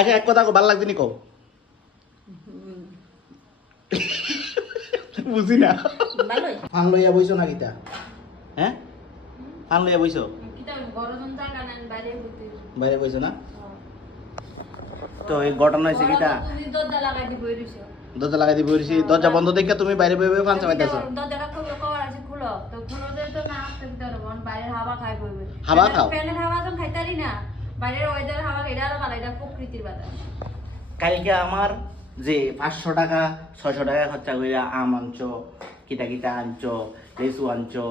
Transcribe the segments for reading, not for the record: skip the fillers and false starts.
আচ্ছা এক কথা ভালো লাগছে নি কও বুঝি না ভালোই ফান লইয়া বইছো না কিতা হ্যাঁ ফান লইয়া বইছো কিটা গরম জায়গা না বাইরে হইতে বাইরে বইছো না তো এই ঘটনা হয়েছে কিটা তুমি দরজা লাগাই দি বইরিছো দরজা লাগাই দিয়ে বইছি দরজা বন্ধ দেখে তুমি বাইরে বই বই ফান চালাইতেছো দরজাটা খুলে কভার আছে খুলো তো খুলো দে তো না আসতে দিতে বন বাইরে হাওয়া খাই বইবে হাওয়া খাও ফ্যানের হাওয়া তো খাইতারি না বাইরের ওয়েদার হাওয়া এটা আলো ভালো এটা প্রকৃতির বাতাস কালকে আমার যে 500 টাকা 600 টাকা খরচা কইরা আম আনছো কিটা কিটা আনছো লেসু আনছো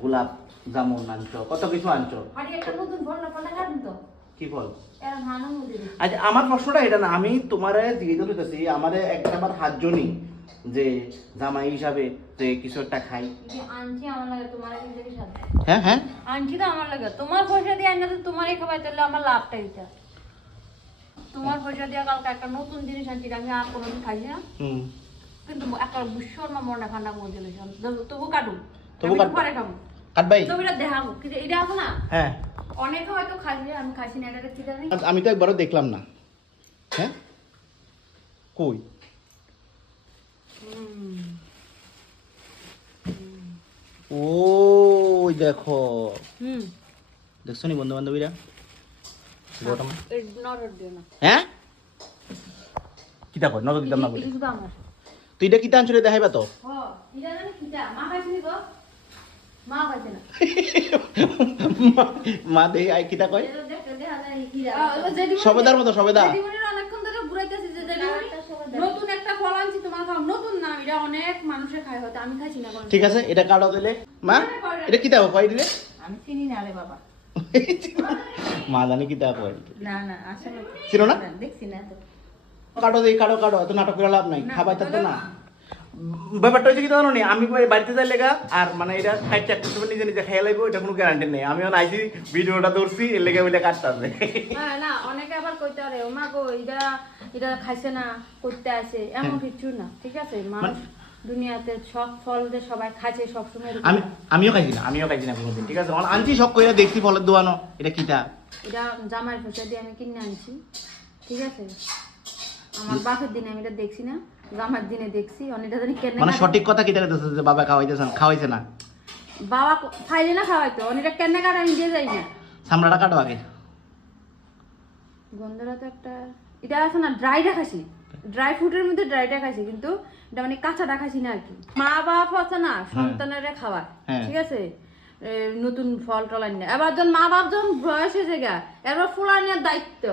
গোলাপ জামুন আনছো কত কিছু আনছো আর একটা নতুন ফল না ফলটা খাবেন তো কি ফল এর ভালো মুদি আচ্ছা আমার প্রশ্নটা এটা না আমি তোমারে জিজ্ঞেস করতেছি আমারে একটা বার হাতজনই যে জামাই হিসাবে যে কিছু একটা খাই যে আনছি আমার লাগে তোমার কিন্তু কি সাথে হ্যাঁ হ্যাঁ আনছি তো আমার লাগে তোমার পয়সা দিয়ে আনলে তো তোমারই খাবাই তাহলে আমার লাভটা এটা তোমার পয়সা দিয়ে কালকে একটা নতুন জিনিস আনছি আমি আর কোনোদিন খাইছি না কিন্তু একটা বুঝছোর মা মনে ঠান্ডা মধ্যে লইছিলাম তবু কাটু তবু কাটবো। পরে খাবো কাট ভাই তবু এটা দেখাবো কিন্তু এটা আছে না হ্যাঁ অনেকে হয়তো খাইছে আমি খাইছি না এটা কি জানি আমি তো একবারও দেখলাম না হ্যাঁ কই ওই দেখো দেখছো নি বন্ধু বান্ধবীরা ঘটনা নজর দিও না হ্যাঁ কিতা কই নজর দিতাম না বলে এটা শুধু আমার তুই এটা কিতা আনছরে দেখাইবা তো এটা জানি কিটা মা খাইছিনি গো মা খাইছে না মা দেই আই কিতা কয় এটা দেখতে দেখা যায় হিরা সবেদার মতো সবেদা জেডিমনির অনেকক্ষণ ধরে ঘুরাইতেছি যে জেডিমনি নতুন একটা ফল আনছি তোমার খাও নতুন না এটা অনেক মানুষে খায় হয়তো আমি খাইছি না কোন ঠিক আছে এটা কাটো দিলে মা এটা কিতা কয় দিলে আমি চিনি না রে বাবা মা জানি কিতা কয় না না আসলে চিনো না দেখছি না তো কাটো দেই কাটো কাটো এত নাটক করে লাভ নাই খাবাই তো না ব্যাপারটা হচ্ছে কি জানো নি আমি বাড়িতে যাই লেগা আর মানে এটা খাইতে একটা সময় নিজে নিজে খেয়ে লাগবো এটা কোনো গ্যারান্টি নেই আমি এখন আইসি ভিডিওটা ধরছি এর লেগে বলে কাটতে হবে হ্যাঁ না অনেকে আবার কইতে পারে ও মা গো এটা এটা খাইছে না করতে আসে এমন কিছু না ঠিক আছে মানুষ দুনিয়াতে সব ফল যে সবাই খাচ্ছে সব সময় আমিও খাইছি না কোনোদিন ঠিক আছে আনছি সব কইরা দেখছি ফলের দোয়ানো এটা কিটা এটা জামাই পয়সা দিয়ে আমি কিনে আনছি ঠিক আছে আমার বাপের দিনে আমি এটা দেখছি না জামার দিনে দেখছি অনেকটা জানি কেন মানে সঠিক কথা কিটা কইতেছে যে বাবা খাওয়াইছে না বাবা খাইলে না খাওয়াইতো অনেকটা কেন কাটা আমি দিয়ে যাই না সামরাটা কাটো আগে গন্ধরা তো একটা এটা আছে না ড্রাইটা খাসি ড্রাই ফ্রুটের মধ্যে ড্রাইটা খাইছি কিন্তু এটা মানে কাঁচাটা খাইছি না আর কি মা বাপ আছে না সন্তানেরা খাওয়ায় ঠিক আছে নতুন ফল টল আনি না এবার যখন মা বাপ যখন বয়স হয়েছে গা এবার ফুল আনার দায়িত্ব